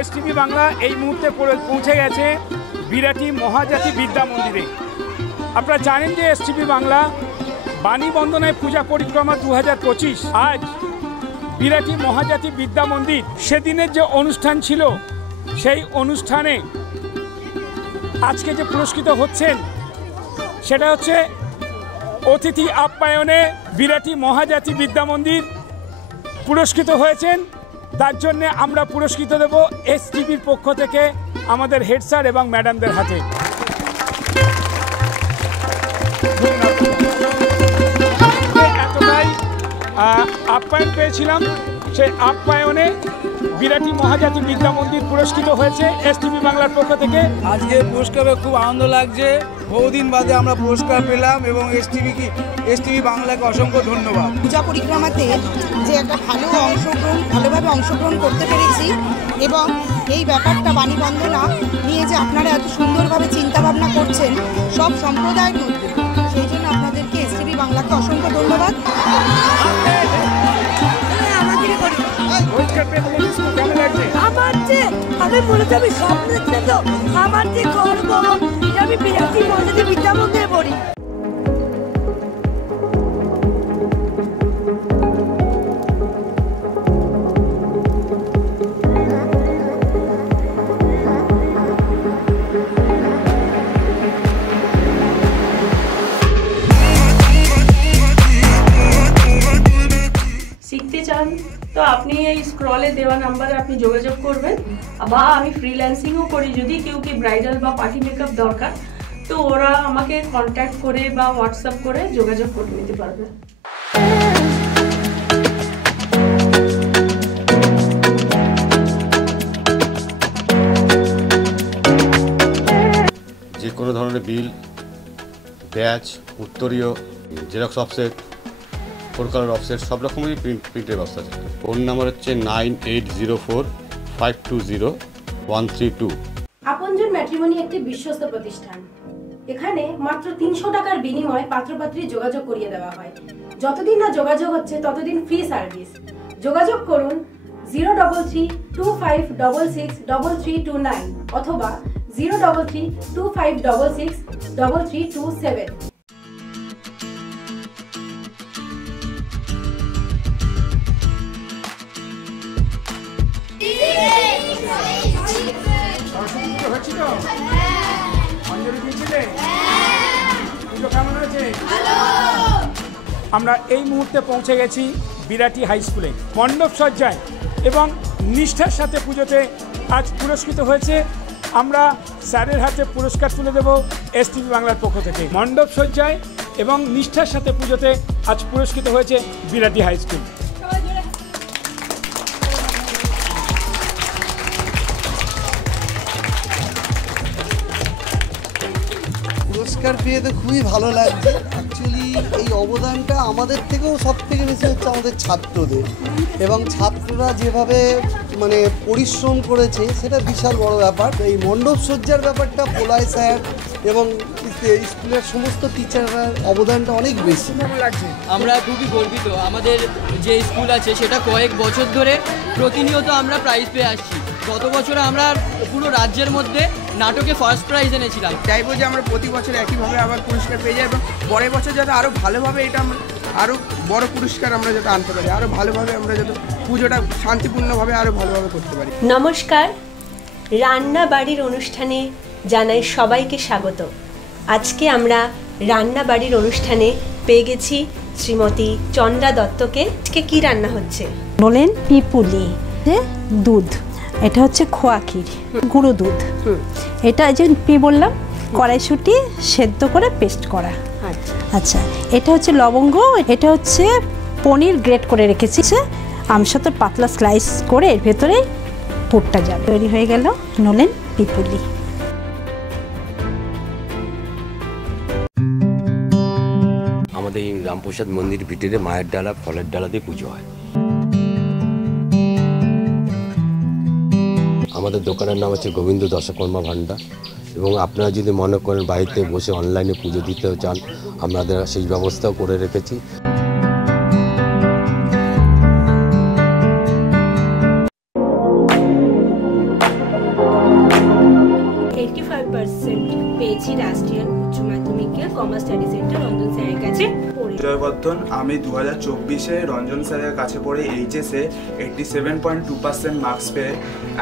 STV Bangla এই মুহূর্তে পৌঁছে গেছে বিরাটি মহাজাতি বিদ্যা মন্দিরে। আপনারা জানেন যে এসটিভি বাংলা বাণী বন্দনায় পূজা পরিক্রমা 2025 আজ বিরাটি মহাজাতি বিদ্যা মন্দির সেদিনের যে অনুষ্ঠান ছিল সেই অনুষ্ঠানে আজকে যে পুরস্কৃত হচ্ছেন সেটা হচ্ছে অতিথি আপ্যায়নে বিরাটি মহাজাতি বিদ্যা মন্দির পুরস্কৃত হয়েছেন। তার জন্য আমরা পুরস্কৃত দেব এসটিভির পক্ষ থেকে আমাদের হেড স্যার এবং ম্যাডামদের হাতে। এতটাই আপ্যায়ন পেয়েছিলাম, সেই আপ্যায়নে বিরাটি মহাজাতি বিদ্যা মন্দির পুরস্কৃত হয়েছে এসটিভি বাংলার পক্ষ থেকে। আজকে পুরস্কারে খুব আনন্দ লাগছে, বহুদিন বাদে আমরা পুরস্কার পেলাম এবং এসটিভি বাংলাকে অসংখ্য ধন্যবাদ। পূজা পরিক্রমাতে যে একটা ভালোভাবে অংশগ্রহণ করতে পেরেছি এবং এই ব্যাপারটা বাণী বন্দনা নিয়ে যে আপনারা এত সুন্দরভাবে চিন্তাভাবনা করছেন সব সম্প্রদায়ের মধ্যে, সেই জন্য আপনাদেরকে এসটিভি বাংলাকে অসংখ্য ধন্যবাদ। আমি বলতে আমি স্বপ্নের তো আমার যে গর্ব, আমি বিরাটি মহাজাতি বিদ্যা মন্দিরে পড়ি। শিখতে চান তো আপনি এই স্ক্রলে দেওয়া নাম্বারে আপনি যোগাযোগ করবেন, বা আমি ফ্রিল্যান্সিংও করি, যদি কেউ কি ব্রাইডাল বা পার্টি মেকআপ দরকার তো ওরা আমাকে কন্ট্যাক্ট করে বা হোয়াটসঅ্যাপ করে যোগাযোগ করে নিতে পারবে। যে কোনো ধরনের বিল, ব্যাচ, উত্তরীয়, জেরক্স অফসেট, 4 কালার অফসেট সব রকমেরই প্রিন্টের ব্যবস্থা আছে। ফোন নাম্বার হচ্ছে 9804520132। আপনজন ম্যাট্রিমনি একটি বিশ্বস্ত প্রতিষ্ঠান। এখানে মাত্র 300 টাকার বিনিময়ে পাত্রপাত্রী যোগাযোগ করিয়ে দেওয়া হয়। যতদিন না যোগাযোগ হচ্ছে ততদিন ফ্রি সার্ভিস। যোগাযোগ করুন 03325663329 অথবা 03325663327। আমরা এই মুহূর্তে পৌঁছে গেছি বিরাটি হাই স্কুলে। মণ্ডপ সজ্জায় এবং নিষ্ঠার সাথে পুজোতে আজ পুরস্কৃত হয়েছে। আমরা স্যারের হাতে পুরস্কার তুলে দেব এসটিভি বাংলার পক্ষ থেকে। মণ্ডপ সজ্জায় এবং নিষ্ঠার সাথে পুজোতে আজ পুরস্কৃত হয়েছে বিরাটি হাই স্কুল। পুরস্কার পেয়ে তো খুবই ভালো লাগছে। অ্যাকচুয়ালি এই অবদানটা আমাদের থেকেও সব থেকে বেশি হচ্ছে আমাদের ছাত্রদের, এবং ছাত্ররা যেভাবে মানে পরিশ্রম করেছে সেটা বিশাল বড় ব্যাপার। এই মণ্ডপ সজ্জার ব্যাপারটা পোলাই স্যার এবং স্কুলের সমস্ত টিচাররা অবদানটা অনেক বেশি। আমরা খুবই গর্বিত। আমাদের যে স্কুল আছে সেটা কয়েক বছর ধরে প্রতিনিয়ত আমরা প্রাইজ পেয়ে আসছি। গত বছর আমরা পুরো রাজ্যের মধ্যে নাটকে ফার্স্ট প্রাইজ এনেছিলাম। চাইবো যে আমরা প্রতি বছর একইভাবে আবার পুরস্কার পেয়ে যাই এবং পরের বছর যাতে আরও ভালোভাবে এটা আরও বড় পুরস্কার আমরা যাতে আনতে পারি, আরও ভালোভাবে আমরা যাতে পুজোটা শান্তিপূর্ণভাবে আরও ভালোভাবে করতে পারি। নমস্কার, রান্না বাড়ির অনুষ্ঠানে জানাই সবাইকে স্বাগত। আজকে আমরা রান্না বাড়ির অনুষ্ঠানে পেয়ে গেছি শ্রীমতী চন্দ্রা দত্তকে। আজকে কি রান্না হচ্ছে? বলেন পিপুলি, দুধ, এটা হচ্ছে খোয়া ক্ষীর, গুঁড়ো দুধ, এটা যে পি বললাম কড়াইশুঁটি সেদ্ধ করে পেস্ট করা। আচ্ছা, এটা হচ্ছে লবঙ্গ, এটা হচ্ছে পনির গ্রেট করে রেখেছি, আমসত্ত্বর পাতলা স্লাইস করে এর ভেতরে পুরটা যাবে। তৈরি হয়ে গেল নলেন পিপুলি। আমাদের এই রামপ্রসাদ মন্দির ভিতরে মায়ের ডালা ফলের ডালা দিয়ে পুজো হয়। আমাদের দোকানের নাম হচ্ছে গোবিন্দ দশকর্মা ভান্ডার, এবং আপনারা যদি মনে করেন বাড়িতে বসে অনলাইনে পুজো দিতেও চান, আমাদের সেই ব্যবস্থাও করে রেখেছি। পেয়েছি রাষ্ট্রীয় উচ্চ মাধ্যমিকে কমার্স স্টাডি সেন্টার রঞ্জন স্যারের কাছে। জয়বর্ধন, আমি 2024-এ রঞ্জন স্যারের কাছে পড়ে এইচএসে 87.2% মার্কস পেয়ে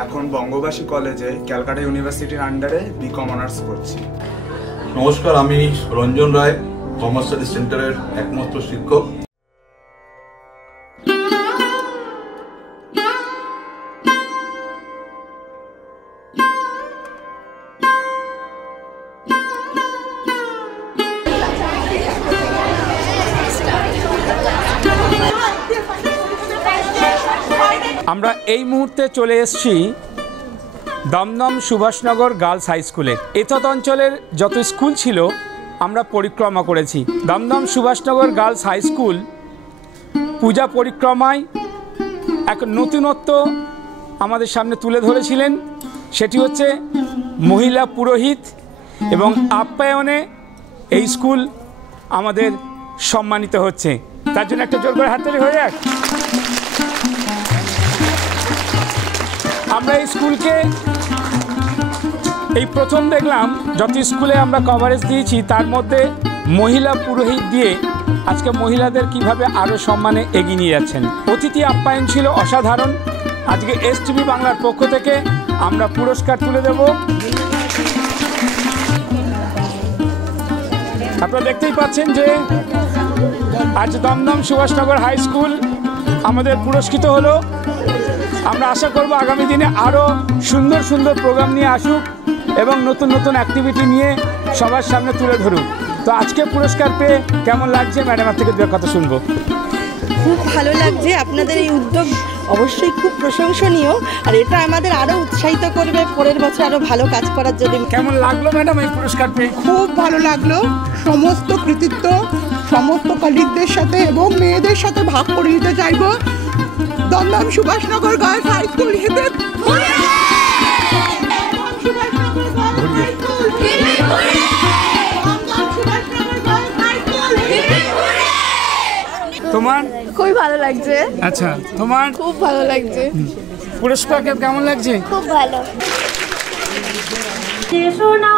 এখন বঙ্গবাসী কলেজে ক্যালকাটা ইউনিভার্সিটির আন্ডারে বিকম অনার্স করছি। নমস্কার, আমি রঞ্জন রায়, কমার্স স্টাডি সেন্টারের একমাত্র শিক্ষক। আমরা এই মুহূর্তে চলে এসেছি দমদম সুভাষনগর গার্লস হাই স্কুলে। এতদ অঞ্চলের যত স্কুল ছিল আমরা পরিক্রমা করেছি। Dumdum Subhashnagar girls high school পূজা পরিক্রমায় এক নতুনত্ব আমাদের সামনে তুলে ধরেছিলেন, সেটি হচ্ছে মহিলা পুরোহিত, এবং আপ্যায়নে এই স্কুল আমাদের সম্মানিত হচ্ছে। তার জন্য একটা জোর করে হাততালি হয়ে যাক। আমরা এই স্কুলকে এই প্রথম দেখলাম, যত স্কুলে আমরা কভারেজ দিয়েছি তার মধ্যে মহিলা পুরোহিত দিয়ে আজকে মহিলাদের কিভাবে আরও সম্মানে এগিয়ে নিয়ে যাচ্ছেন। অতিথি আপ্যায়ন ছিল অসাধারণ। আজকে এসটিভি বাংলার পক্ষ থেকে আমরা পুরস্কার তুলে দেব। আপনারা দেখতেই পাচ্ছেন যে আজ দমদম সুভাষনগর হাই স্কুল আমাদের পুরস্কৃত হলো। আমরা আশা করব আগামী দিনে আরও সুন্দর সুন্দর প্রোগ্রাম নিয়ে আসুক এবং নতুন নতুন অ্যাক্টিভিটি নিয়ে সবার সামনে তুলে ধরুক। তো আজকে পুরস্কার পেয়ে কেমন লাগছে ম্যাডামের থেকে দু কথা শুনবো। খুব ভালো লাগছে, আপনাদের এই উদ্যোগ অবশ্যই খুব প্রশংসনীয়, আর এটা আমাদের আরও উৎসাহিত করবে পরের বছর আরও ভালো কাজ করার জন্য। কেমন লাগলো ম্যাডাম এই পুরস্কার পেয়ে? খুব ভালো লাগলো। সমস্ত কৃতিত্ব সমস্ত কলিগদের সাথে এবং মেয়েদের সাথে ভাগ করে নিতে চাইব। Dumdum Subhashnagar girls high school হিতে তোমার? খুবই ভালো লাগছে। আচ্ছা, তোমার? খুব ভালো লাগছে। পুরস্কার কেমন লাগছে? খুব ভালো। শোনা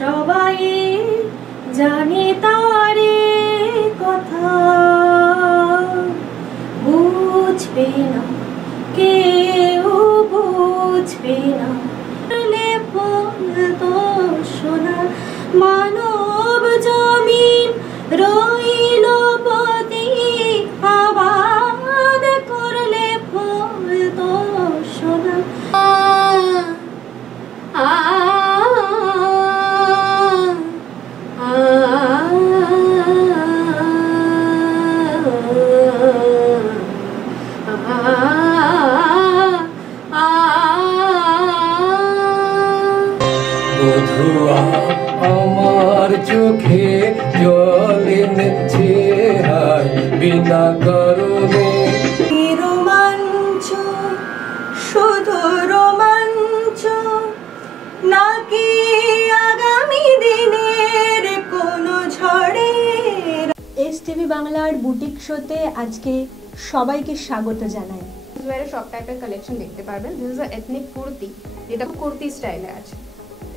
সবাই জানে তারে কথা, বুঝবে না কেউ, বুঝবে না তো শোনা মানব জমিন রইল পতি, আবাদ করলে ফল তো শোনা। বধুয়া আমার চোখে জল এনেছে বিনা কারণে। রোমাঞ্চ শুধু রোমাঞ্চ নাকি আগামী দিনের কোনো ঝড়ে। এসটিভি বাংলার বুটিক শোতে আজকে সবাইকে স্বাগত জানাই। সব টাইপের কালেকশন দেখতে পারবেন। This is a ethnic kurti, এটা কুর্তি স্টাইলে আছে।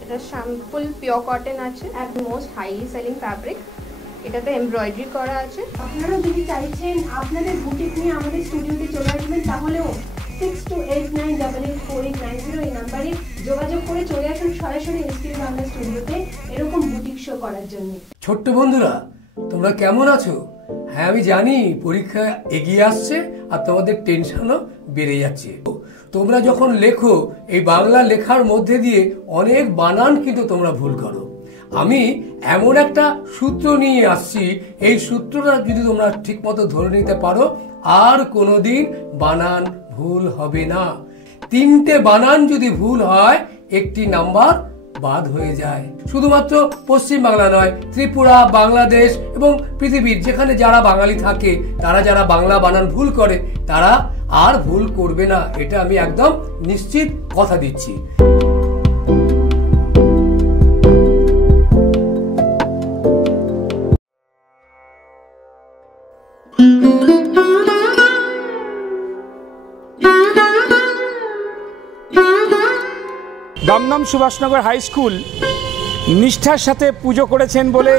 এটা শ্যাম্পল পিওর কটন আছে, at most highly selling fabric. এটাতে এমব্রয়ডারি করা আছে। আপনারা যদি চাইছেন আপনাদের বুটিক নিয়ে আমাদের স্টুডিওতে চলে আসবেন, তাহলেও 6289884890 এই নাম্বারে যোগাযোগ করে চলে আসুন সরাসরি এসটিভি বাংলা স্টুডিওতে এরকম বুটিক শো করার জন্য। ছোট্ট বন্ধুরা, তোমরা কেমন আছো? হ্যাঁ, আমি জানি পরীক্ষা এগিয়ে আসছে আর তোমাদের টেনশনও বেড়ে যাচ্ছে। তোমরা যখন লেখো, এই বাংলা লেখার মধ্যে দিয়ে অনেক বানান কিন্তু তোমরা ভুল করো। আমি এমন একটা সূত্র নিয়ে আসছি, এই সূত্রটা যদি তোমরা ঠিক মতো ধরে নিতে পারো, আর কোনোদিন বানান ভুল হবে না। 3টে বানান যদি ভুল হয়, 1টি নাম্বার বাদ হয়ে যায়। শুধুমাত্র পশ্চিম বাংলা নয়, ত্রিপুরা, বাংলাদেশ এবং পৃথিবীর যেখানে যারা বাঙালি থাকে, তারা যারা বাংলা বানান ভুল করে, তারা আর ভুল করবে না, এটা আমি একদম নিশ্চিত কথা দিচ্ছি। দমদম সুভাষনগর হাই স্কুল নিষ্ঠার সাথে পুজো করেছেন বলে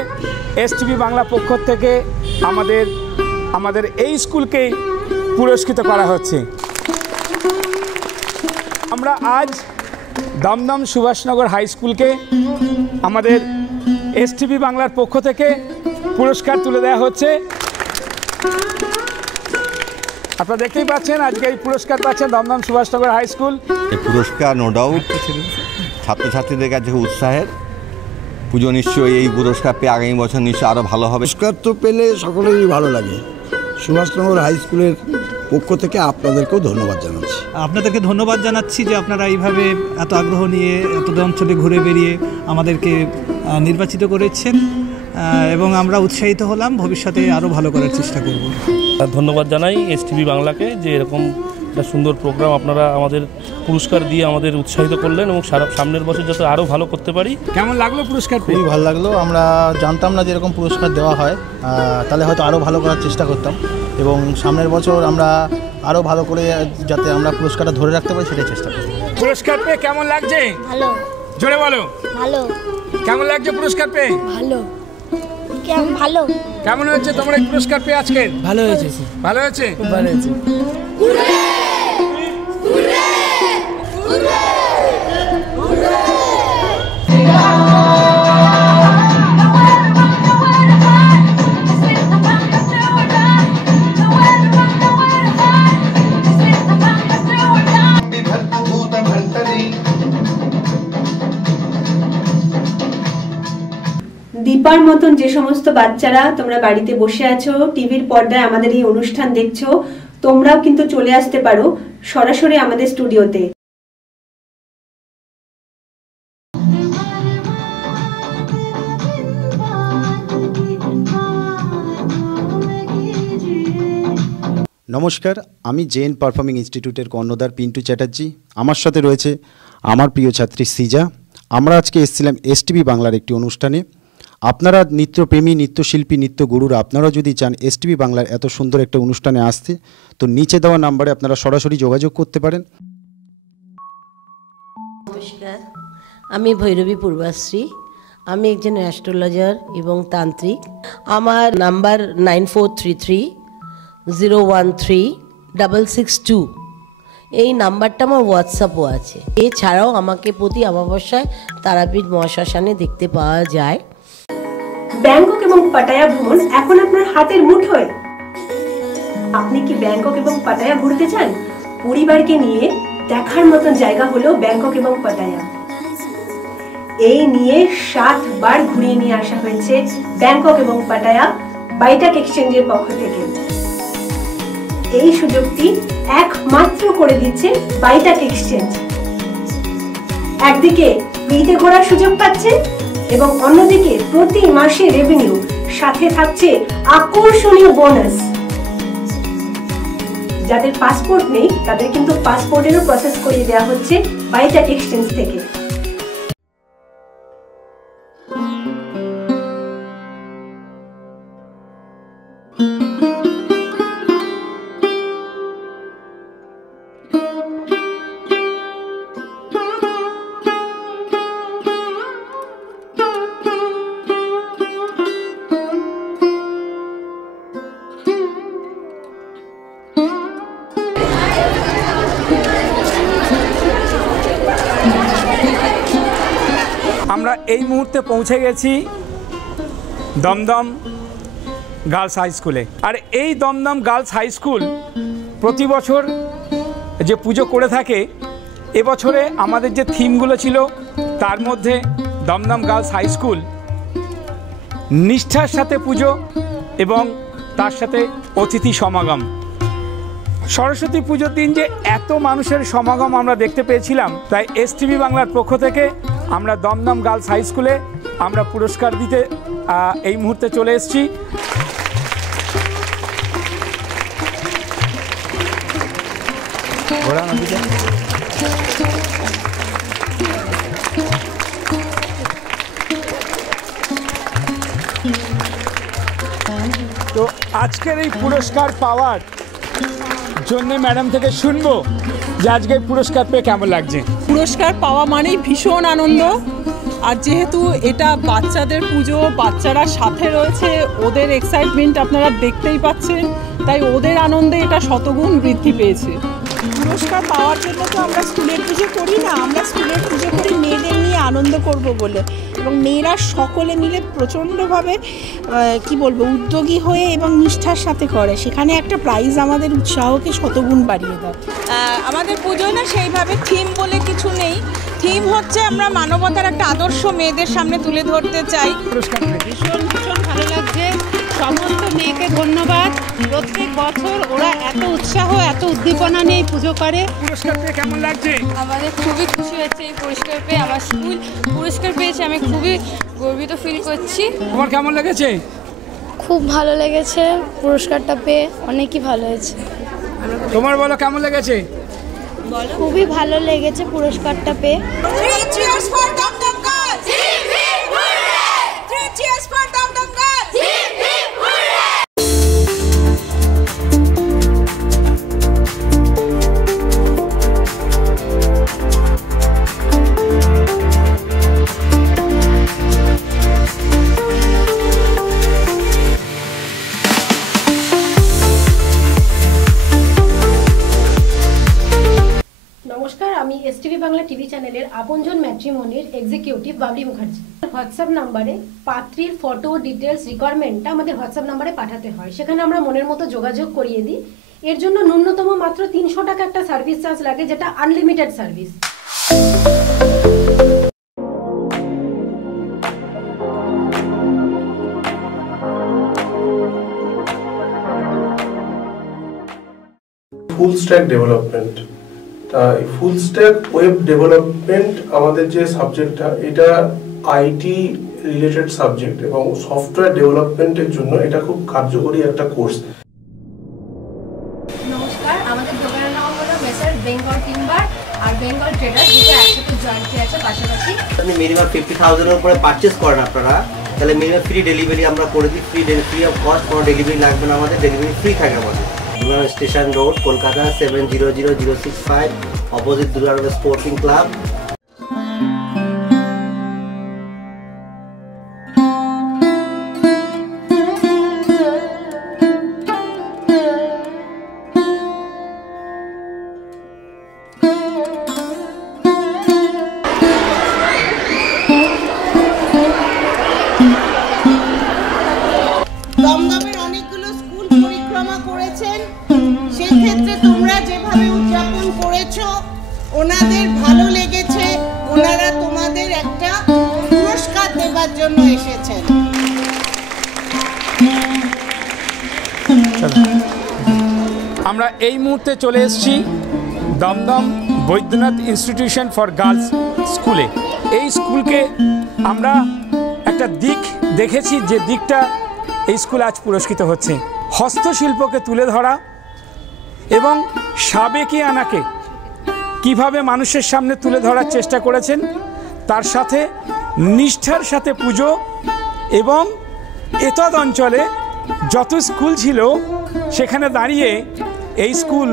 এসটিভি বাংলা পক্ষ থেকে আমাদের এই স্কুলকে পুরস্কৃত করা হচ্ছে। আমরা আজ দমদম সুভাষনগর হাই স্কুলকে আমাদের এসটিভি বাংলার পক্ষ থেকে পুরস্কার তুলে দেওয়া হচ্ছে। আপনারা দেখতেই পাচ্ছেন আজকে এই পুরস্কার পাচ্ছেন দমদম সুভাষনগর হাই স্কুল। এই পুরস্কার নো ডাউট ছাত্রছাত্রীদের কাছে উৎসাহের। পুজো নিশ্চয়ই এই পুরস্কার পেয়ে আগামী বছর নিশ্চয়ই আরও ভালো হবে। পুরস্কার তো পেলে সকলেরই ভালো লাগে। সুভাষনগর হাই স্কুলের পক্ষ থেকে আপনাদেরকেও ধন্যবাদ জানাচ্ছি। আপনাদেরকে ধন্যবাদ জানাচ্ছি যে আপনারা এইভাবে এত আগ্রহ নিয়ে এত অঞ্চলে ঘুরে বেরিয়ে আমাদেরকে নির্বাচিত করেছেন এবং আমরা উৎসাহিত হলাম, ভবিষ্যতে আরও ভালো করার চেষ্টা করব। ধন্যবাদ জানাই এসটিভি বাংলাকে যে এরকম একটা সুন্দর প্রোগ্রাম আপনারা আমাদের পুরস্কার দিয়ে আমাদের উৎসাহিত করলেন এবং সামনের বছর যাতে আরও ভালো করতে পারি। কেমন লাগলো পুরস্কার? খুবই ভালো লাগলো। আমরা জানতাম না যে এরকম পুরস্কার দেওয়া হয়, তাহলে হয়তো আরও ভালো করার চেষ্টা করতাম এবং সামনের বছর আমরা আরও ভালো করে যাতে আমরা পুরস্কারটা ধরে রাখতে পারি সেটাই চেষ্টা করি। পুরস্কার পেয়ে কেমন লাগছে? ভালো। জোরে বলো। ভালো। কেমন লাগছে পুরস্কার পেয়ে? ভালো। ভালো। কেমন হয়েছে তোমরা এই পুরস্কার পেয়ে আজকে? ভালো হয়েছে। ভালো হয়েছে? খুব ভালো হয়েছে। দীপার মতন যে সমস্ত বাচ্চারা তোমরা বাড়িতে বসে আছো, টিভির পর্দায় আমাদের এই অনুষ্ঠান দেখছো, তোমরাও কিন্তু চলে আসতে পারো সরাসরি আমাদের স্টুডিওতে। নমস্কার, আমি জেন পারফর্মিং ইনস্টিটিউটের কর্ণধার পিন্টু চ্যাটার্জি। আমার সাথে রয়েছে আমার প্রিয় ছাত্রী সিজা। আমরা আজকে এসেছিলাম এসটিভি বাংলার একটি অনুষ্ঠানে। আপনারা নৃত্যপ্রেমী, নৃত্যশিল্পী, নৃত্যগুরুরা আপনারা যদি চান এসটিভি বাংলার এত সুন্দর একটা অনুষ্ঠানে আসতে, তো নিচে দেওয়া নাম্বারে আপনারা সরাসরি যোগাযোগ করতে পারেন। নমস্কার, আমি ভৈরবী পূর্বাশ্রী। আমি একজন অ্যাস্ট্রোলজার এবং তান্ত্রিক। আমার নাম্বার 9433013662। এই নাম্বারটা আমার হোয়াটসঅ্যাপও আছে। এছাড়াও আমাকে প্রতি অমাবস্যায় তারাপীঠ মহাশ্মশানে দেখতে পাওয়া যায়। ব্যাংকক এবং পাটায়া ভ্রমণ এখন আপনার হাতের মুঠোয়। আপনি কি ব্যাংকক এবং পাটায়া ঘুরতে চান? পরিবারকে নিয়ে দেখার মতন জায়গা হলো ব্যাংকক এবং পাটায়া। এই নিয়ে 7 বার ঘুরিয়ে নিয়ে আসা হয়েছে ব্যাংকক এবং পাটায়া বাইটাক এক্সচেঞ্জের পক্ষ থেকে। এই সুযোগটি একমাত্র করে দিচ্ছে বাইটাক এক্সচেঞ্জ। একদিকে ফ্রিতে ঘোরার সুযোগ পাচ্ছে এবং অন্যদিকে প্রতি মাসে রেভিনিউ, সাথে থাকছে আকর্ষণীয় বোনাস। যাদের পাসপোর্ট নেই তাদের কিন্তু পাসপোর্টেরও প্রসেস করিয়ে দেওয়া হচ্ছে বাইটাক এক্সচেঞ্জ থেকে। আমরা এই মুহূর্তে পৌঁছে গেছি দমদম গার্লস হাই স্কুলে। আর এই দমদম গার্লস হাই স্কুল প্রতি বছর যে পুজো করে থাকে, এবছরে আমাদের যে থিমগুলো ছিল তার মধ্যে দমদম গার্লস হাই স্কুল নিষ্ঠার সাথে পুজো এবং তার সাথে অতিথি সমাগম। সরস্বতী পুজোর দিন যে এত মানুষের সমাগম আমরা দেখতে পেয়েছিলাম, তাই এসটিভি বাংলার পক্ষ থেকে আমরা দমদম গার্লস হাই স্কুলে আমরা পুরস্কার দিতে এই মুহূর্তে চলে এসেছি। তো আজকের এই পুরস্কার পাওয়ার জন্য ম্যাডাম থেকে শুনবো যে আজকে পুরস্কার পেয়ে কেমন লাগছে। পুরস্কার পাওয়া মানেই ভীষণ আনন্দ, আর যেহেতু এটা বাচ্চাদের পুজো, বাচ্চারা সাথে রয়েছে, ওদের এক্সাইটমেন্ট আপনারা দেখতেই পাচ্ছেন, তাই ওদের আনন্দে এটা শতগুণ বৃদ্ধি পেয়েছে। পুরস্কার পাওয়ার জন্য তো আমরা স্কুলের পুজো করি না, আমরা স্কুলের পুজো করি মেয়েদের নিয়ে আনন্দ করব বলে, এবং মেয়েরা সকলে মিলে প্রচণ্ডভাবে কি বলবো উদ্যোগী হয়ে এবং নিষ্ঠার সাথে করে, সেখানে একটা প্রাইজ আমাদের উৎসাহকে শতগুণ বাড়িয়ে দেয়। আমাদের পুজোয় না সেইভাবে থিম বলে কিছু নেই, থিম হচ্ছে আমরা মানবতার একটা আদর্শ মেয়েদের সামনে তুলে ধরতে চাই। ভীষণ ভীষণ ভালো লাগছে, সমস্ত মেয়েকে ধন্যবাদ। প্রত্যেক বছর ওরা এত উৎসাহ এত উদ্দীপনা নিয়ে পুজো করে। পুরস্কার পেয়ে কেমন লাগছে? আমাদের খুবই খুশি হচ্ছে এই পুরস্কার পেয়ে, আমার স্কুল পুরস্কার পেয়েছে, আমি খুবই গর্বিত ফিল করছি। তোমার কেমন লেগেছে? খুব ভালো লেগেছে, পুরস্কারটা পেয়ে অনেকই ভালো হয়েছে। তোমার বলো কেমন লেগেছে? খুবই ভালো লেগেছে পুরস্কারটা পেয়ে। নমস্কার, আমি এসটিভি বাংলা টিভি চ্যানেলের আপনজন ম্যাট্রিমনির এক্সিকিউটিভ বাবলি মুখার্জি। হোয়াটসঅ্যাপ নাম্বারে পাত্রীর ফটো ডিটেলস রিকোয়ারমেন্টটা আমাদের হোয়াটসঅ্যাপ নাম্বারে পাঠাতে হয়, সেখানে আমরা মনের মতো যোগাযোগ করিয়ে দিই। এর জন্য ন্যূনতম মাত্র 300 টাকা একটা সার্ভিস চার্জ লাগে, যেটা unlimited service. Full stack development, তা এই ফুল স্ট্যাক ওয়েব ডেভেলপমেন্ট আমাদের যে সাবজেক্টটা, এটা আইটি রিলেটেড সাবজেক্ট এবং সফটওয়্যার ডেভেলপমেন্টের জন্য এটা খুব কার্যকরী একটা কোর্স। নমস্কার, আমাদের দোকানের নাম হলো মেসার বেঙ্গল টিম্বার আর বেঙ্গল ট্রেডার্স, দুটো একসাথে জয়েন্টলি আছে পাশাপাশি। আপনি মিনিমাম 50,000 এর উপরে পারচেজ করেন আপনারা, তাহলে মিনিমাম ফ্রি ডেলিভারি আমরা করে দিই। ফ্রি অফ কস্ট, কোনো ডেলিভারি লাগবে না, আমাদের ডেলিভারি ফ্রি থাকে আমাদের। Dular station road, Kolkata 700065, opposite Dular sporting club. দমদমের অনেকগুলো স্কুল পরিক্রমা করেছেন, সেই ক্ষেত্রে তোমরা যেভাবে উদযাপন করেছো ওনাদের ভালো লেগেছে, ওনারা তোমাদের একটা পুরস্কার দেবার জন্য এসেছেন। আমরা এই মুহূর্তে চলে এসেছি Dumdum Baidyanath institution for girls স্কুলে। এই স্কুলকে আমরা একটা দিক দেখেছি, যে দিকটা এই স্কুল আজ পুরস্কৃত হচ্ছে, হস্তশিল্পকে তুলে ধরা এবং সাবেকিয়ানাকে কিভাবে মানুষের সামনে তুলে ধরার চেষ্টা করেছেন, তার সাথে নিষ্ঠার সাথে পুজো, এবং এতদ অঞ্চলে যত স্কুল ছিল সেখানে দাঁড়িয়ে এই স্কুল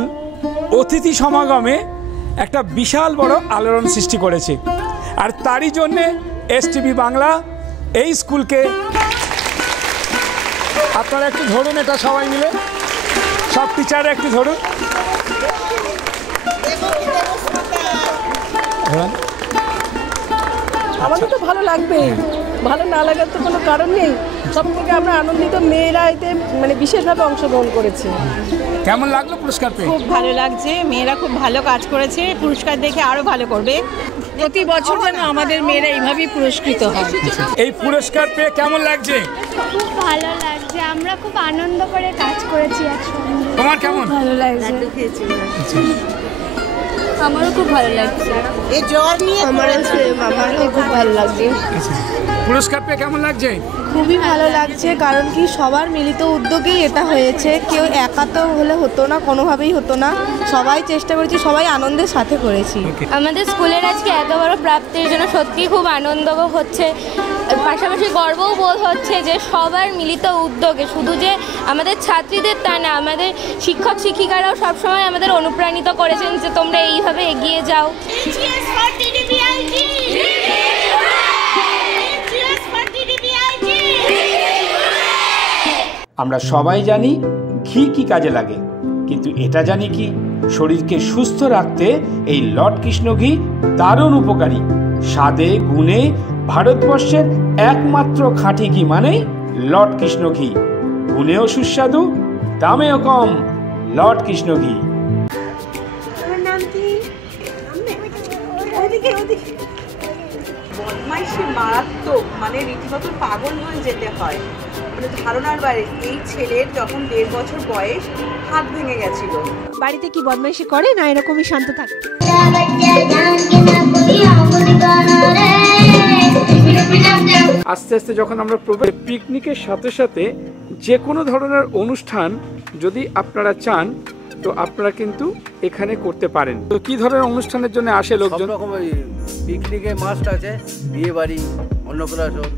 অতিথি সমাগমে একটা বিশাল বড় আলোড়ন সৃষ্টি করেছে। আর তারই জন্যে এসটিভি বাংলা এই স্কুলকে, আপনারা একটু ধরুন এটা সবাই মিলে, সব টিচাররা একটু ধরুন। আমাদের তো ভালো লাগবেই, ভালো না লাগার তো কোনো কারণ নেই। সব থেকে আমরা আনন্দিত, মেয়েরা এতে মানে বিশেষভাবে অংশগ্রহণ করেছে। কেমন লাগলো পুরস্কার পেয়ে? খুব ভালো লাগছে, মেয়েরা খুব ভালো কাজ করেছে, পুরস্কার দেখে আরো ভালো করবে। প্রতি বছর যেন আমাদের মেয়েরা এইভাবেই পুরস্কৃত হয়। এই পুরস্কার পেয়ে কেমন লাগছে? খুব ভালো লাগছে, আমরা খুব আনন্দ করে কাজ করেছি একসঙ্গে। তোমার কেমন ভালো লাগছে? আমারও খুব ভালো লাগছে। এই জ্বর নিয়ে আমারও খুব ভালো লাগছে। পুরস্কার পেয়ে কেমন লাগছে? খুবই ভালো লাগছে, কারণ কি সবার মিলিত উদ্যোগেই এটা হয়েছে, কেউ একা তো হলে হতো না, কোনোভাবেই হতো না, সবাই চেষ্টা করেছি, সবাই আনন্দের সাথে করেছি। আমাদের স্কুলের আজকে 11 প্রাপ্তির জন্য সত্যিই খুব আনন্দ হচ্ছে, পাশাপাশি গর্বও বোধ হচ্ছে যে সবার মিলিত উদ্যোগে, শুধু যে আমাদের ছাত্রীদের তা না, আমাদের শিক্ষক শিক্ষিকারাও সবসময় আমাদের অনুপ্রাণিত করেছেন যে তোমরা এইভাবে এগিয়ে যাও। আমরা সবাই জানি ঘি কি কাজে লাগে, কিন্তু এটা জানি কি শরীরকে সুস্থ রাখতে এই লর্ড কৃষ্ণ ঘি দারুণ উপকারী। স্বাদে গুণে ভারতবর্ষের একমাত্র খাঁটি ঘি মানেই লর্ড কৃষ্ণ ঘি। গুণেও সুস্বাদু, দামেও কম। লর্ড কৃষ্ণ ঘি। বদমাইশি মারাত্মক, মানে রীতিমতো পাগল হয়ে যেতে হয়, মানে ধারণার বাইরে। এই ছেলের যখন 1.5 বছর বয়স হাত ভেঙে গেছিল। বাড়িতে কি বদমাইশি করে না এরকমই শান্ত থাকে? আস্তে আস্তে যখন আমরা পিকনিকের সাথে সাথে যে কোনো ধরনের অনুষ্ঠান যদি আপনারা চান তো আপনারা কিন্তু এখানে করতে পারেন। তো কি ধরনের অনুষ্ঠানের জন্য আসে লোকজন? পিকনিকে মাস্ট আছে, বিয়ে বাড়ি, অন্নপ্রাশন।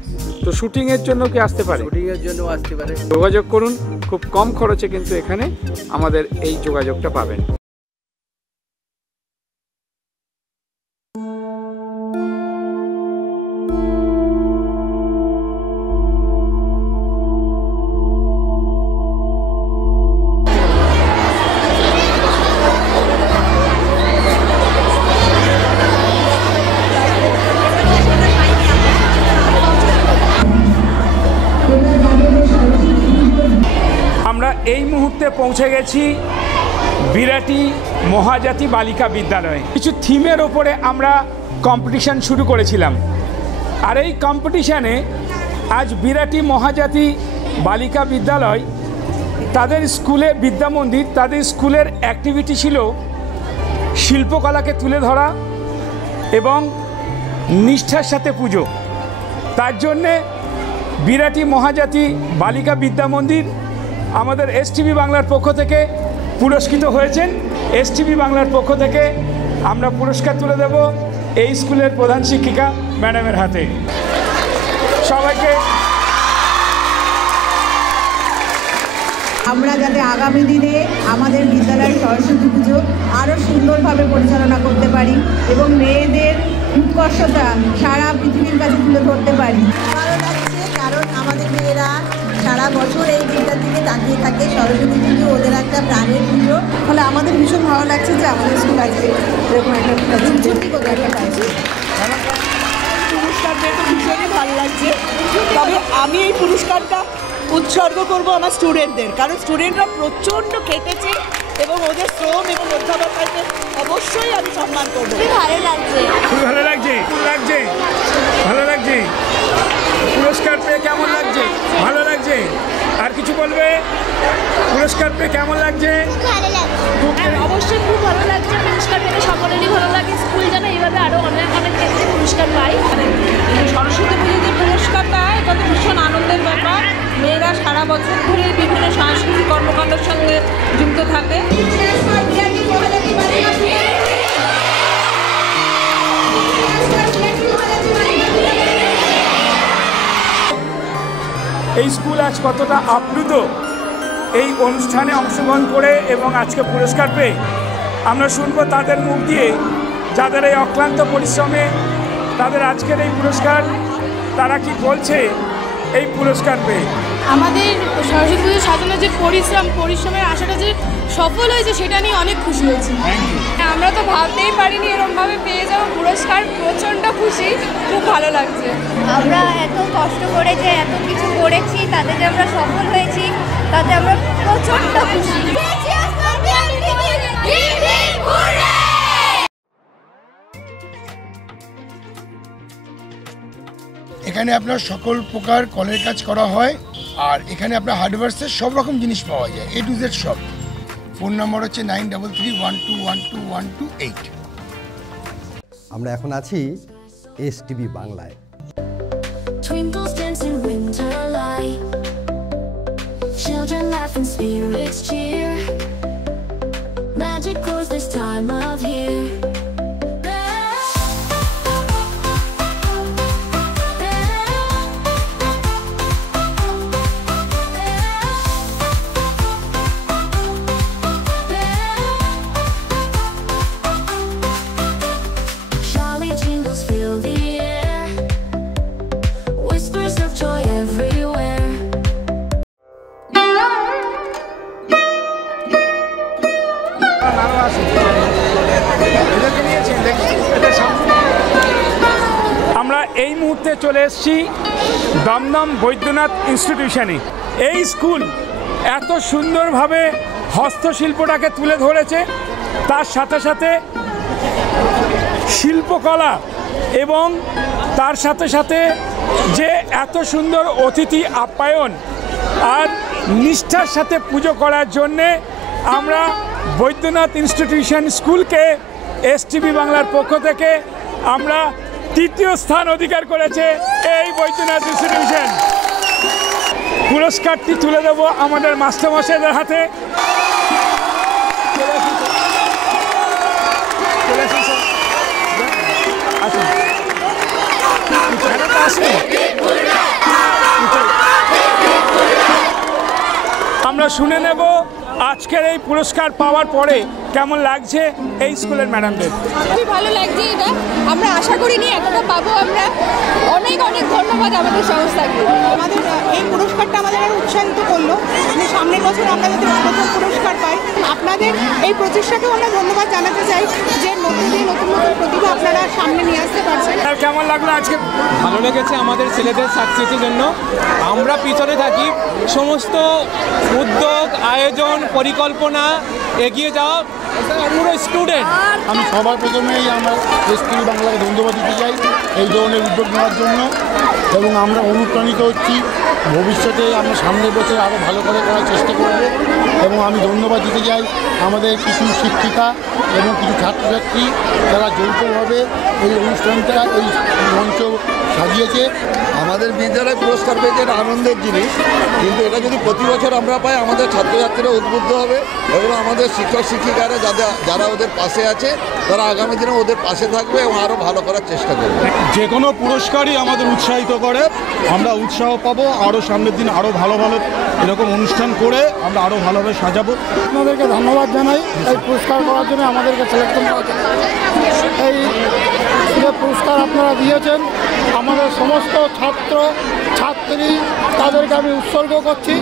তো শুটিং এর জন্য কি আসতে পারে? শুটিং এর জন্য আসতে পারে। যোগাযোগ করুন, খুব কম খরচে কিন্তু এখানে আমাদের এই যোগাযোগটা পাবেন। আমরা এই মুহূর্তে পৌঁছে গেছি বিরাটি মহাজাতি বালিকা বিদ্যালয়ে। কিছু থিমের ওপরে আমরা কম্পিটিশান শুরু করেছিলাম, আর এই কম্পিটিশানে আজ বিরাটি মহাজাতি বালিকা বিদ্যালয় তাদের স্কুলে বিদ্যা মন্দির, তাদের স্কুলের অ্যাক্টিভিটি ছিল শিল্পকলাকে তুলে ধরা এবং নিষ্ঠার সাথে পুজো। তার জন্যে বিরাটি মহাজাতি বালিকা বিদ্যা মন্দির আমাদের এসটিভি বাংলার পক্ষ থেকে পুরস্কৃত হয়েছেন। এসটিভি বাংলার পক্ষ থেকে আমরা পুরস্কার তুলে দেব এই স্কুলের প্রধান শিক্ষিকা ম্যাডামের হাতে। সবাইকে আমরা যাতে আগামী দিনে আমাদের বিদ্যালয়ের সরস্বতী পুজো আরও সুন্দরভাবে পরিচালনা করতে পারি এবং মেয়েদের উৎকর্ষতা সারা পৃথিবীর কাছে তুলে ধরতে পারি। ভালো লাগছে, কারণ আমাদের মেয়েরা সারা বছর এই দিনটার দিকে তাকিয়ে থাকে। সরস্বতী পুজো ওদের একটা প্রাণের পুজো, ফলে আমাদের ভীষণ ভালো লাগছে যে আমাদের স্কুল আজকে এরকম একটা ছুটি করে একটা পাইছে। পুরস্কার পেয়ে তো ভীষণই ভালো লাগছে, তবে আমি এই পুরস্কারটা উৎসর্গ করব আমার স্টুডেন্টদের, কারণ স্টুডেন্টরা প্রচণ্ড খেটেছে এবং ওদের শ্রম এবং অধ্যাপককে অবশ্যই আমি সম্মান করবো। ভালো লাগছে, খুব ভালো লাগছে, লাগছে, ভালো লাগছে। পুরস্কার পেয়ে কেমন লাগছে? ভালো লাগছে। আর কিছু বলবে? পুরস্কার পেয়ে কেমন লাগছে? অবশ্যই খুব ভালো লাগছে। পুরস্কার পেতে সকলেরই ভালো লাগে। স্কুল যেন এইভাবে আরও অনেক অনেক ক্ষেত্রে পুরস্কার পাই। সরস্বতী পুজোতে পুরস্কারটা এটা তো ভীষণ আনন্দের ব্যাপার। মেয়েরা সারা বছর ধরে বিভিন্ন সাংস্কৃতিক কর্মকাণ্ডের সঙ্গে যুক্ত থাকে। এই স্কুল আজ কতটা আপ্লুত এই অনুষ্ঠানে অংশগ্রহণ করে এবং আজকে পুরস্কার পেয়ে। আমরা শুনবো তাদের মুখ দিয়ে, যাদের এই অক্লান্ত পরিশ্রমে তাদের আজকের এই পুরস্কার, তারা কি বলছে এই পুরস্কার পেয়ে। আমাদের সরস্বতী পুজো সাজানোর যে পরিশ্রমের আশাটা যে সফল হয়েছে সেটা নিয়ে অনেক খুশি হয়েছি। আমরা তো ভাবতেই পারিনি এরকমভাবে পেয়ে যাবো পুরস্কার, প্রচণ্ড খুশি, খুব ভালো লাগছে। আমরা এত কষ্ট করে যে এত কিছু করেছি, তাতে যে আমরা সফল হয়েছি তাতে আমরা প্রচণ্ড খুশি। এখানে আপনার সকল প্রকার কলের কাজ করা হয়, আর এখানে আপনার হার্ডওয়্যার্সের সব রকম জিনিস পাওয়া যায়, A to Z সব। ফোন নম্বর হচ্ছে 9331212128। আমরা এখন আছি এসটিভি বাংলায়। Twinkles dance in winter light. Children laugh and spirits cheer. Magic grows this time of year. Jolly jingles fill the air. Whispers of joy everywhere. আমরা এই মুহূর্তে চলে এসেছি দমদম বৈদ্যনাথ ইনস্টিটিউশনে। এই স্কুল এত সুন্দরভাবে হস্তশিল্পটাকে তুলে ধরেছে, তার সাথে সাথে শিল্পকলা এবং তার সাথে সাথে যে এত সুন্দর অতিথি আপ্যায়ন আর নিষ্ঠার সাথে পুজো করার জন্যে আমরা বৈদ্যনাথ ইনস্টিটিউশন স্কুলকে এসটিভি বাংলার পক্ষ থেকে আমরা তৃতীয় স্থান অধিকার করেছে এই বৈদ্যনাথ ইনস্টিটিউশন। পুরস্কারটি তুলে দেব আমাদের মাস্টারমশাইদের হাতে। আমরা শুনে নেব আজকের এই পুরস্কার পাওয়ার পরে কেমন লাগছে এই স্কুলের ম্যাডামদের। খুবই ভালো লাগছে, এটা আমরা আশা করিনি এতটা পাবো। আমরা অনেক অনেক ধন্যবাদ আমাদের সংস্থাকে। আমাদের এই পুরস্কারটা আমাদের আরো উৎসাহিত করলো যে সামনের বছর আমরা যদি প্রথম পুরস্কার পাই। আপনাদের এই প্রচেষ্টাকেও আমরা ধন্যবাদ জানাতে চাই যে নতুন নতুন প্রতিভা আপনারা সামনে নিয়ে আসতে পারছেন। কেমন লাগলো আজকে? ভালো লেগেছে আমাদের ছেলেদের সাকসেসের জন্য। আমরা পিছনে থাকি, সমস্ত উদ্যোগ, আয়োজন, পরিকল্পনা, এগিয়ে যাওয়া পুরো স্টুডেন্ট। আমি সবার প্রথমেই আমার এসটিভি বাংলাকে ধন্যবাদ দিতে চাই এই ধরনের উদ্যোগ নেওয়ার জন্য, এবং আমরা অনুপ্রাণিত হচ্ছি। ভবিষ্যতে আমরা সামনের বছর আরও ভালো করে করার চেষ্টা করব। এবং আমি ধন্যবাদ দিতে চাই আমাদের কিছু শিক্ষিকা এবং কিছু ছাত্রছাত্রী যারা যৌথভাবে এই অনুষ্ঠানটা, এই মঞ্চ সাজিয়েছে। আমাদের বিদ্যালয় পুরস্কার পেয়েছে, এটা আনন্দের জিনিস, কিন্তু এটা যদি প্রতি বছর আমরা পাই আমাদের ছাত্রছাত্রীরা উদ্বুদ্ধ হবে এবং আমাদের শিক্ষক শিক্ষিকারা যারা ওদের পাশে আছে তারা আগামী দিনে ওদের পাশে থাকবে এবং আরও ভালো করার চেষ্টা করবে। যে কোনো পুরস্কারই আমাদের উৎসাহিত করে, আমরা উৎসাহ পাবো আরও সামনের দিন আরও ভালো ভালো এরকম অনুষ্ঠান করে আমরা আরও ভালোভাবে সাজাবো। আপনাদেরকে ধন্যবাদ জানাই এই পুরস্কার করার জন্য, আমাদেরকে সিলেকশন করার জন্য। এই যে পুরস্কার আপনারা দিয়েছেন আমাদের সমস্ত ছাত্র ছাত্রী, তাদেরকে আমি উৎসর্গ করছি।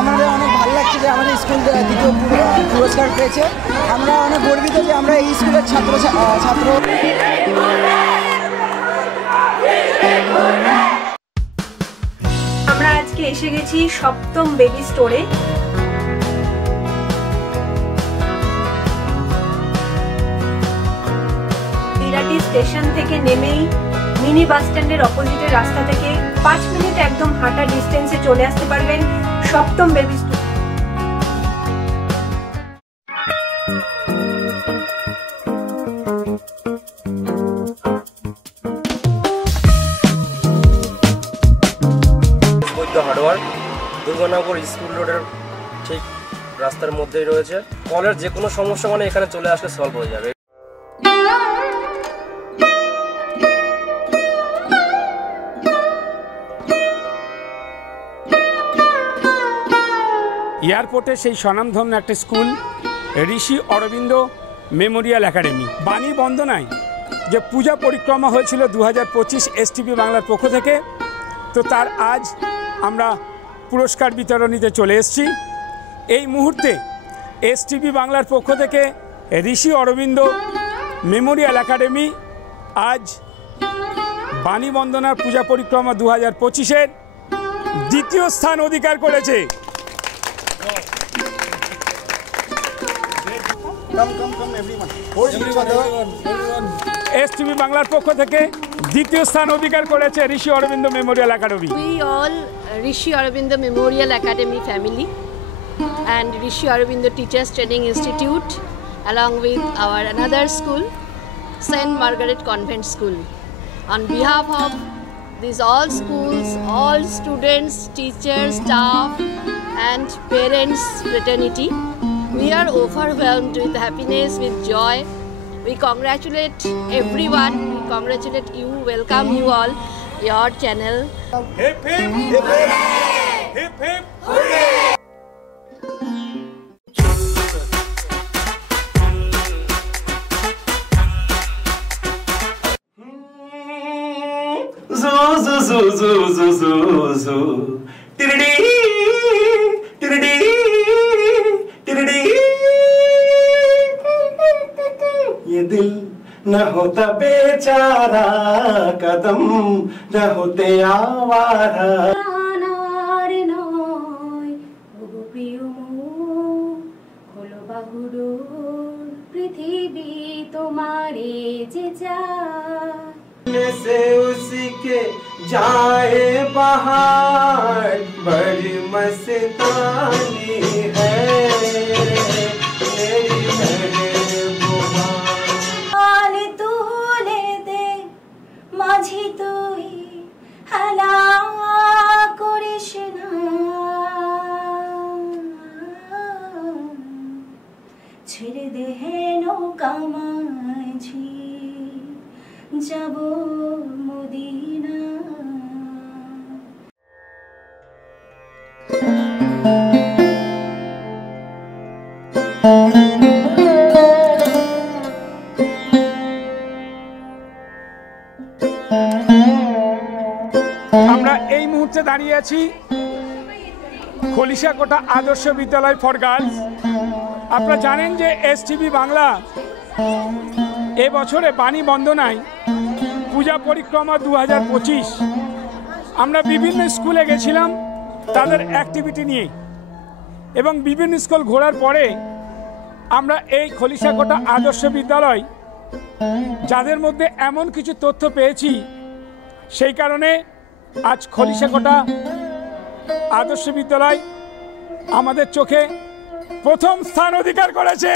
আমাদের অনেক ভালো লাগছে যে আমাদের স্কুল দ্বিতীয় পুরস্কার পেয়েছে। আমরা অনেক গর্বিত যে আমরা এই স্কুলের ছাত্র। আমরা আজকে এসে গেছি সপ্তম বেবি স্টোরে। বিরাটি স্টেশন থেকে নেমেই মিনি বাস স্ট্যান্ডের অপোজিটের রাস্তা থেকে 5 মিনিট একদম হাঁটা ডিস্টেন্সে চলে আসতে পারবেন সপ্তম baby store. Hardware Durganagar school রোডের ঠিক রাস্তার মধ্যেই রয়েছে। কলের যে কোনো সমস্যা মানে এখানে চলে আসলে সলভ হয়ে যাবে। এয়ারপোর্টে সেই স্বনামধন্য একটা স্কুল ঋষি অরবিন্দ মেমোরিয়াল একাডেমি। বাণী বন্দনায় যে পূজা পরিক্রমা হয়েছিল 2025 এসটিভি বাংলার পক্ষ থেকে, তো তার আজ আমরা পুরস্কার বিতরণীতে চলে এসেছি। এই মুহূর্তে এসটিভি বাংলার পক্ষ থেকে ঋষি অরবিন্দ মেমোরিয়াল একাডেমি আজ বাণী বন্দনার পূজা পরিক্রমা 2025-এর দ্বিতীয় স্থান অধিকার করেছে। এসটিভি বাংলার পক্ষ থেকে দ্বিতীয় স্থান অধিকার করেছে Rishi Aurobindo memorial academy. We all Rishi Aurobindo Memorial Academy family and Rishi Aurobindo Teachers Training Institute along with our another school St. Margaret Convent School. On behalf of these all schools, all students, teachers, staff and parents fraternity, we are overwhelmed with happiness, with joy. We congratulate everyone, we congratulate you, welcome you all, your channel. Hip hip hooray! Hip hip hooray! ये दिल न होता बेचारा कदम न होते आवारा पृथ्वी तुम्हारे जे से उसी के जाए बाहर बड़ी मस्तानी है मेरी आले तुले दे माझी तुई हला करिस ना ছেড়ে দে হে নৌকা মাঝি যাব মদিনা। আমরা এই মুহূর্তে দাঁড়িয়ে আছি খলিশাকোটা আদর্শ বিদ্যালয় ফর গার্লস। আপনারা জানেন যে এসটিভি বাংলা এবছরে বাণী বন্দনায় পূজা পরিক্রমা 2025 আমরা বিভিন্ন স্কুলে গেছিলাম তাদের অ্যাক্টিভিটি নিয়ে, এবং বিভিন্ন স্কুল ঘোরার পরে আমরা এই খলিশাকোটা আদর্শ বিদ্যালয় যাদের মধ্যে এমন কিছু তথ্য পেয়েছি, সেই কারণে আজ খলিশাকোটা আদর্শ বিদ্যালয় আমাদের চোখে প্রথম স্থান অধিকার করেছে।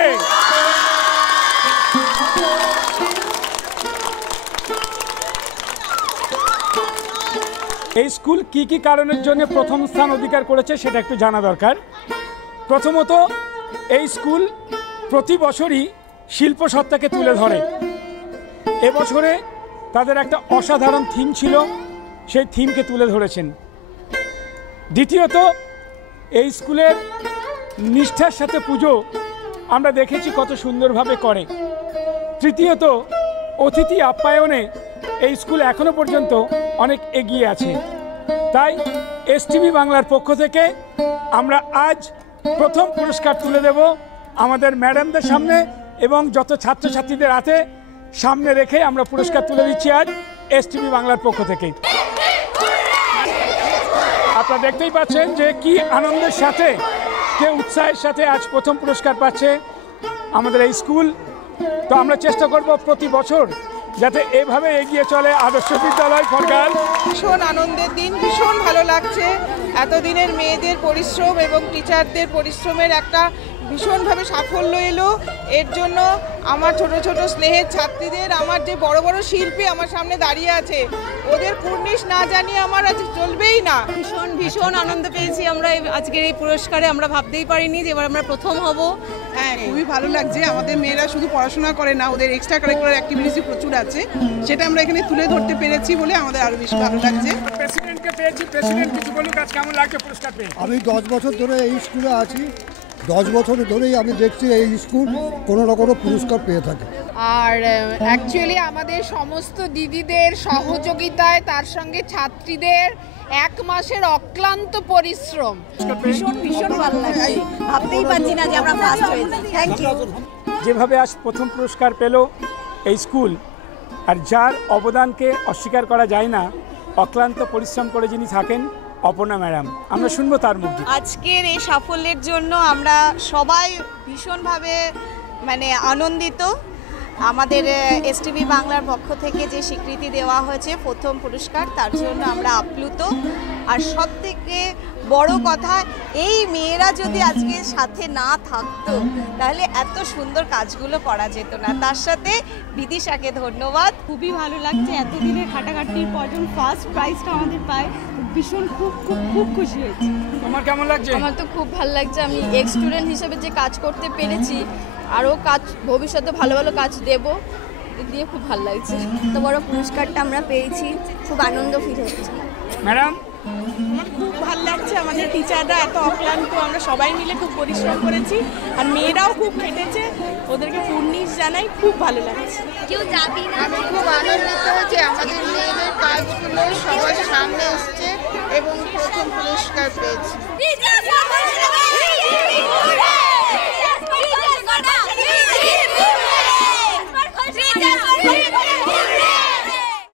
এই স্কুল কি কি কারণের জন্য প্রথম স্থান অধিকার করেছে সেটা একটু জানা দরকার। প্রথমত, এই স্কুল প্রতি বছরই শিল্প সত্তাকে তুলে ধরে। এবছরে তাদের একটা অসাধারণ থিম ছিল, সেই থিমকে তুলে ধরেছেন। দ্বিতীয়ত, এই স্কুলের নিষ্ঠার সাথে পুজো আমরা দেখেছি কত সুন্দরভাবে করে। তৃতীয়ত, অতিথি আপ্যায়নে এই স্কুল এখনো পর্যন্ত অনেক এগিয়ে আছে। তাই এসটিভি বাংলার পক্ষ থেকে আমরা আজ প্রথম পুরস্কার তুলে দেব আমাদের ম্যাডামদের সামনে, এবং যত ছাত্রছাত্রীদের হাতে সামনে রেখে আমরা পুরস্কার তুলে দিচ্ছি আজ এসটিভি বাংলার পক্ষ থেকে। আপনারা দেখতেই পাচ্ছেন যে কি আনন্দের সাথে, কে উৎসাহের সাথে আজ প্রথম পুরস্কার পাচ্ছে আমাদের এই স্কুল। তো আমরা চেষ্টা করব প্রতি বছর যাতে এভাবে এগিয়ে চলে আদর্শ বিদ্যালয় ফর গার্লস। ভীষণ আনন্দের দিন, ভীষণ ভালো লাগছে। এতদিনের মেয়েদের পরিশ্রম এবং টিচারদের পরিশ্রমের একটা ভীষণভাবে সাফল্য এলো। এর জন্য আমার ছোট ছোট স্নেহের ছাত্রীদের, আমার যে বড় বড় শিল্পী আমার সামনে দাঁড়িয়ে আছে, ওদের কুর্নিশ না জানিয়ে আমার আজ চলবেই না। ভীষণ ভীষণ আনন্দ পেয়েছি আমরা আজকের এই পুরস্কারে। আমরা ভাবতেই পারিনি যে এবার আমরা প্রথম হব। হ্যাঁ, খুবই ভালো লাগছে। আমাদের মেয়েরা শুধু পড়াশোনা করে না, ওদের এক্সট্রা কারিকুলার অ্যাক্টিভিটিস প্রচুর আছে, সেটা আমরা এখানে তুলে ধরতে পেরেছি বলে আমাদের আরও বেশি ভালো লাগছে। প্রেসিডেন্টকে পেয়েছি, প্রেসিডেন্ট কিছু বলুক, আজ কেমন লাগছে পুরস্কার পেয়ে? আমি 10 বছর ধরে এই স্কুলে আছি, 10 বছর ধরেই আমি দেখছি এই স্কুল কোনো না কোনো পুরস্কার পেয়ে থাকে। আর অ্যাকচুয়ালি আমাদের সমস্ত দিদিদের সহযোগিতায়, তার সঙ্গে ছাত্রীদের 1 মাসের অক্লান্ত পরিশ্রম, ভীষণ ভীষণ ভালো লাগছে। ভাবতেই পারছি না যে আমরা ফার্স্ট হয়েছি। Thank you. যেভাবে আজ প্রথম পুরস্কার পেল এই স্কুল, আর যার অবদানকে অস্বীকার করা যায় না, অক্লান্ত পরিশ্রম করে যিনি থাকেন অপর্ণা ম্যাডাম, আমরা শুনবো তার মুখে। আজকের এই সাফল্যের জন্য আমরা সবাই ভীষণভাবে আনন্দিত। আমাদের এসটিভি বাংলার পক্ষ থেকে যে স্বীকৃতি দেওয়া হয়েছে প্রথম পুরস্কার, তার জন্য আমরা আপ্লুত। আর সবথেকে বড় কথা, এই মেয়েরা যদি আজকে সাথে না থাকতো তাহলে এত সুন্দর কাজগুলো করা যেত না। তার সাথে বিদিশাকে ধন্যবাদ। খুবই ভালো লাগছে, এতদিনের খাটাখাটির পর যখন ফার্স্ট প্রাইজটা আমাদের পায়, ভীষণ খুব খুব খুব খুশি হয়েছি। তোমার কেমন লাগছে? আমার তো খুব ভালো লাগছে। আমি এক্স স্টুডেন্ট হিসেবে যে কাজ করতে পেরেছি, আরও কাজ ভবিষ্যতে ভালো ভালো কাজ দেব, দিয়ে খুব ভালো লাগছে। এত বড় পুরস্কারটা আমরা পেয়েছি, খুব আনন্দ ফিল হচ্ছে। ম্যাডাম, আমার খুব ভালো লাগছে। আমাদের টিচাররা এত অক্লান্ত, আমরা সবাই মিলে খুব পরিশ্রম করেছি, আর মেয়েরাও খুব খেটেছে, ওদেরকে কুর্নিশ জানাই, খুব ভালো লাগছে। কেউ যাবি না। আমি খুব আনন্দিত যে আমাদের মেয়েদের কাজগুলো সবার সামনে এসছে এবং প্রথম পুরস্কার পেয়েছি।